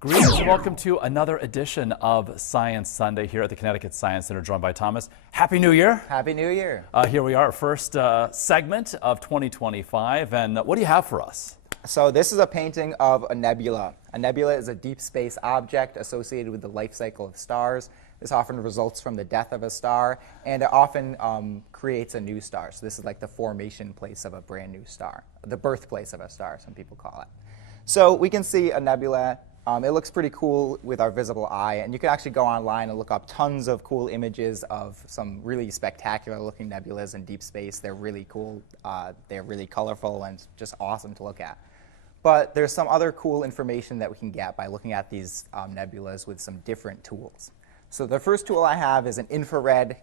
Greetings and welcome to another edition of Science Sunday here at the Connecticut Science Center, joined by Thomas. Happy New Year. Happy New Year. Here we are, our first segment of 2025. And what do you have for us? So this is a painting of a nebula. A nebula is a deep space object associated with the life cycle of stars. This often results from the death of a star, and it often creates a new star. So this is like the formation place of a brand new star, the birthplace of a star, some people call it. So we can see a nebula. It looks pretty cool with our visible eye, and you can actually go online and look up tons of cool images of some really spectacular looking nebulas in deep space. They're really cool, they're really colorful, and just awesome to look at. But there's some other cool information that we can get by looking at these nebulas with some different tools. So the first tool I have is an infrared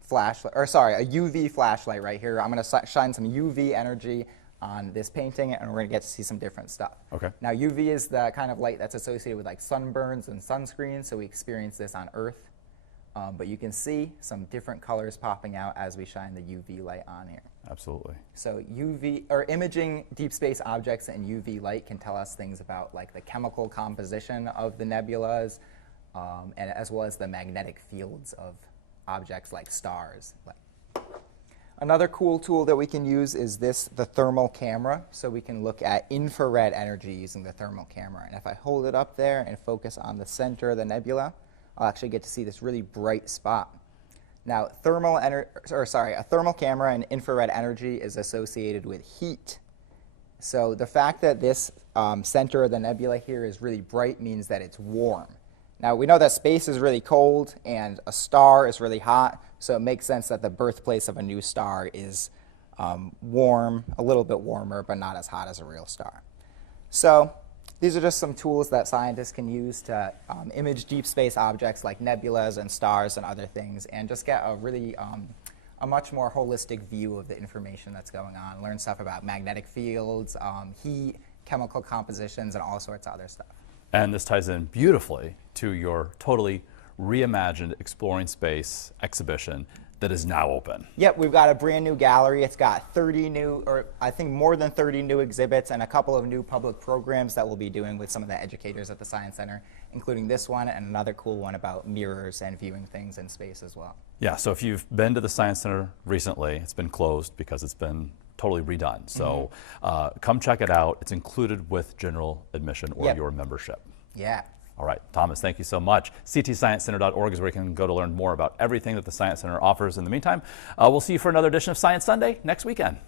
flashlight, or sorry, a UV flashlight right here. I'm going to shine some UV energy on this painting, and we're going to get to see some different stuff. Okay. Now, UV is the kind of light that's associated with like sunburns and sunscreen, so we experience this on Earth. But you can see some different colors popping out as we shine the UV light on here. Absolutely. So UV, or imaging deep space objects in UV light can tell us things about like the chemical composition of the nebulas, and as well as the magnetic fields of objects like stars. Another cool tool that we can use is the thermal camera. So we can look at infrared energy using the thermal camera. And if I hold it up there and focus on the center of the nebula, I'll actually get to see this really bright spot. Now, a thermal camera and infrared energy is associated with heat. So the fact that this center of the nebula here is really bright means that it's warm. Now, we know that space is really cold and a star is really hot, so it makes sense that the birthplace of a new star is warm, a little bit warmer, but not as hot as a real star. So these are just some tools that scientists can use to image deep space objects like nebulas and stars and other things, and just get a really a much more holistic view of the information that's going on, learn stuff about magnetic fields, heat, chemical compositions, and all sorts of other stuff. And this ties in beautifully to your totally reimagined Exploring Space exhibition that is now open. Yep, we've got a brand new gallery. It's got 30 new, or I think more than 30 new exhibits and a couple of new public programs that we'll be doing with some of the educators at the Science Center, including this one and another cool one about mirrors and viewing things in space as well. Yeah, so if you've been to the Science Center recently, it's been closed because it's been totally redone. So come check it out. It's included with general admission or your membership. Yeah. All right, Thomas, thank you so much. ctsciencecenter.org is where you can go to learn more about everything that the Science Center offers. In the meantime, we'll see you for another edition of Science Sunday next weekend.